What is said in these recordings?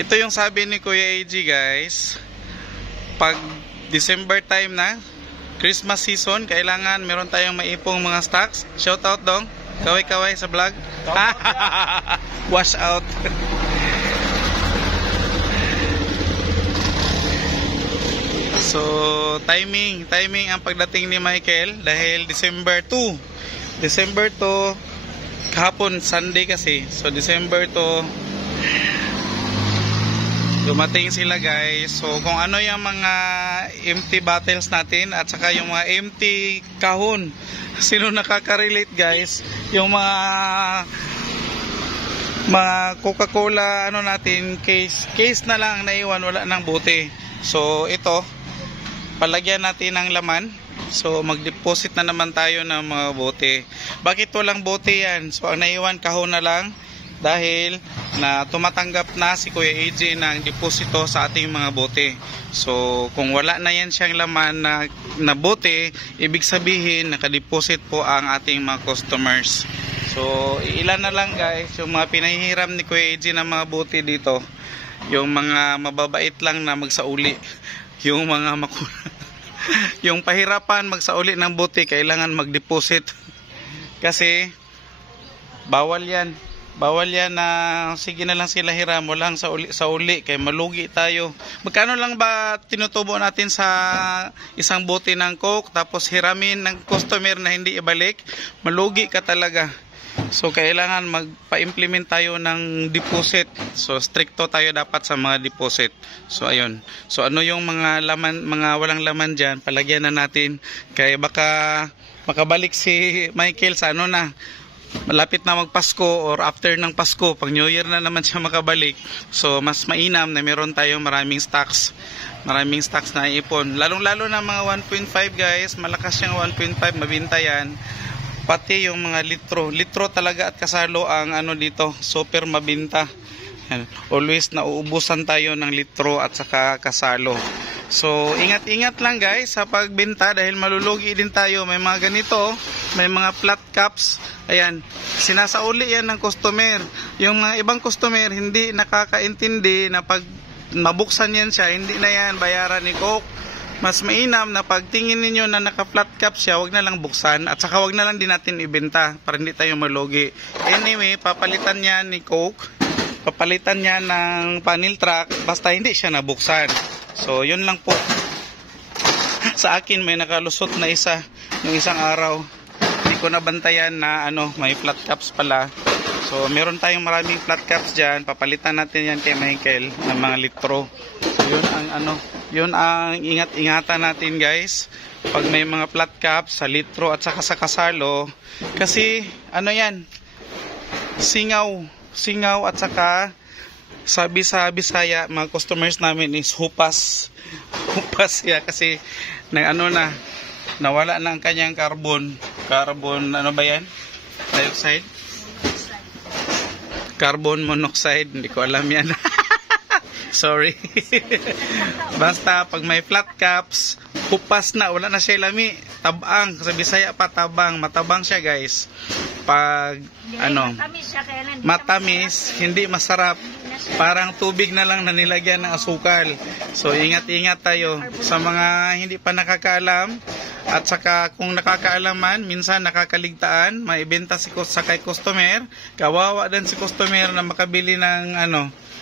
Ito yung sabi ni Kuya AG guys. Pag December time na, Christmas season, kailangan meron tayong maipong mga stocks. Shout out dong. Kaway-kaway sa vlog. Wash out. So, timing ang pagdating ni Michael dahil December 2. December 2, kahapon Sunday kasi. So, December 2, dumating sila guys. So, kung ano yung mga empty bottles natin at saka yung mga empty kahon. Sino nakaka-relate guys? Yung mga Coca-Cola ano natin, case na lang naiwan, wala nang bote. So, ito palagyan natin ng laman. So mag-deposit na naman tayo ng mga bote. Bakit walang bote yan? So ang naiwan kahon na lang dahil na tumatanggap na si Kuya AJ ng deposito sa ating mga bote. So kung wala na yan siyang laman na bote, ibig sabihin nakadeposit po ang ating mga customers. So ilan na lang guys yung mga pinahihiram ni Kuya AJ ng mga bote dito. Yung mga mababait lang na magsauli. Yung mga yung pahirapan magsauli ng bote, kailangan mag-deposit. Kasi bawal yan na sige na lang sila hiram, walang sa uli kay malugi tayo. Magkano lang ba tinutubo natin sa isang bote ng Coke tapos hiramin ng customer na hindi ibalik? Malugi ka talaga. So kailangan magpa-implement tayo ng deposit. So stricto tayo dapat sa mga deposit. So ayun. So ano yung mga laman, mga walang laman diyan, palagyan na natin kaya baka makabalik si Michael sa ano na malapit na magpasko or after ng Pasko, pag New Year na naman siya makabalik. So mas mainam na meron tayong maraming stocks na ipon. Lalong-lalo na mga 1.5 guys, malakas yung 1.5, mabinta yan. Pati yung mga litro talaga at kasalo ang ano dito, super mabinta. Always nauubusan tayo ng litro at saka kasalo. So ingat-ingat lang guys sa pagbenta dahil malulugi din tayo. May mga ganito, may mga flat caps. Ayan, sinasauli yan ng customer. Yung mga ibang customer hindi nakakaintindi na pag mabuksan yan siya, hindi na yan bayaran ni Coke. Mas mainam na pagtingin ninyo na naka-flat cap siya, wag na lang buksan at saka wag na lang din natin ibenta para hindi tayo malugi. Anyway, papalitan niya ni Coke, papalitan niya ng panel truck basta hindi siya nabuksan. So, yun lang po. Sa akin may nakalusot na isa yung isang araw. Hindi ko nabantayan na ano, may flat caps pala. So, meron tayong maraming flat caps dyan. Papalitan natin yan kay Michael ng mga litro. So, yun ang ingat-ingatan natin guys. Pag may mga flat caps sa litro at saka sa kasalo. Kasi, ano yan? Singaw at saka sabi sa Bisaya, mga customers namin is hupas. Hupas ya kasi nawala na ang kanyang carbon, ano ba yan? Dioxide? Carbon monoxide, hindi ko alam yan. Sorry. Basta pag may flat caps, hupas na, wala na siya lami. Tabang, sa Bisaya pa tabang, matabang siya guys. Pag matamis, hindi masarap. Parang tubig na lang na nilagyan ng asukal. So ingat-ingat tayo sa mga hindi pa nakakaalam. At saka kung nakakaalaman, minsan nakakaligtaan, maibenta sa kay customer. Kawawa din si customer na makabili ng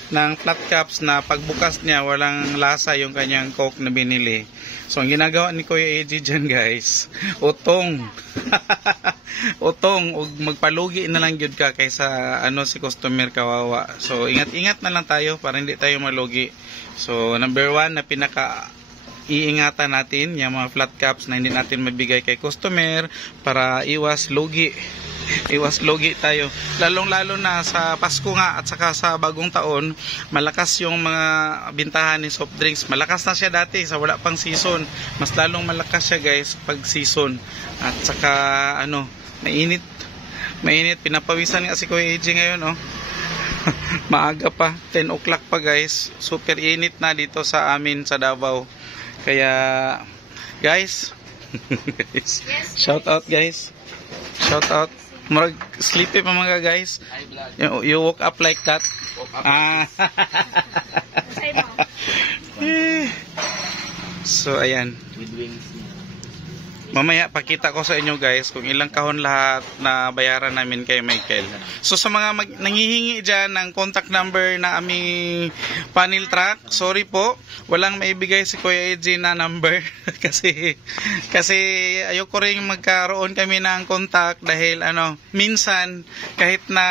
ng flat caps na pagbukas niya walang lasa yung kanyang Coke na binili. So ang ginagawa ni Kuya AJ dyan guys, utong utong ug magpalugi na lang gyud ka kaysa si customer, kawawa. So ingat-ingat na lang tayo para hindi tayo malugi. So number 1 na pinaka iingatan natin yung mga flat caps na hindi natin mabigay kay customer para iwas lugi. Iwas lugi tayo. Lalong-lalo na sa Pasko nga at saka sa bagong taon, malakas yung mga bintahan ni soft drinks. Malakas na siya dati sa wala pang season. Mas lalong malakas siya guys pag season. At saka mainit. Pinapawisan nga si Kuya AJ ngayon maaga pa, 10 o'clock pa guys. Super init na dito sa amin sa Davao. Kaya guys, shout out guys. Shout out. Sleepy pa mga guys. You woke up like that. Say mo. So ayan. With wings niya. Mamaya pakita ko sa inyo guys kung ilang kahon lahat na bayaran namin kay Michael. So sa mga nangihingi dyan ng contact number na aming panel truck, sorry po, walang maibigay si Kuya AJ na number kasi ayoko rin magkaroon kami ng contact dahil minsan kahit na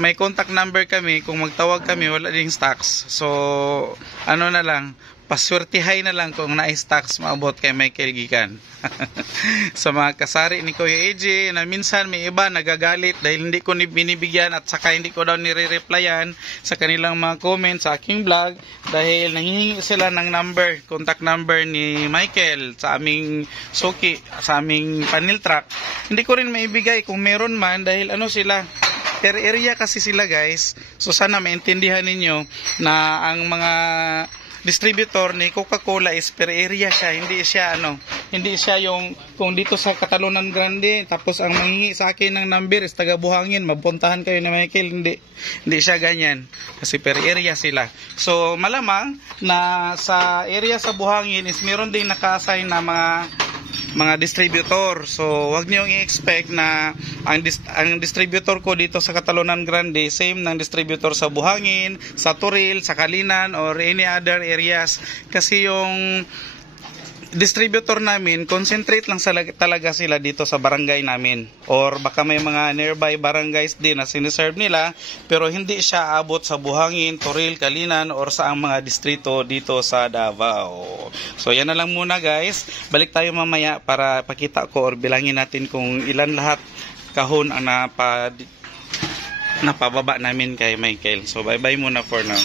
may contact number kami, kung magtawag kami wala ding stocks. So na lang, paswertihay na lang kung na-stocks maabot kay Michael gikan. Sa mga kasari ni Kuya AJ na minsan may iba nagagalit dahil hindi ko binibigyan at saka hindi ko daw nire-replyan sa kanilang mga comments sa aking vlog dahil nanghihingi sila ng number, contact number ni Michael sa aming suki, sa aming panel truck. Hindi ko rin maibigay kung meron man dahil sila per area kasi sila guys. So sana maintindihan ninyo na ang mga distributor ni Coca-Cola is per area siya, hindi siya yung kung dito sa Catalonan Grande tapos ang manghingi sa akin ng number is taga Buhangin, mapuntahan kayo ni Michael, hindi siya ganyan kasi per area sila. So malamang na sa area sa Buhangin is meron ding naka-assign na mga distributor. So wag niyo i-expect na ang distributor ko dito sa Catalonan Grande same ng distributor sa Buhangin, sa Turil, sa Kalinan or any other areas kasi yung distributor namin concentrate lang talaga sila dito sa barangay namin or baka may mga nearby barangays din na siniserve nila pero hindi siya abot sa Buhangin, Turil, Kalinan or sa ang mga distrito dito sa Davao. So yan na lang muna guys, balik tayo mamaya para pakita ko or bilangin natin kung ilan lahat kahon ang napababa namin kay Michael. So bye bye muna for now.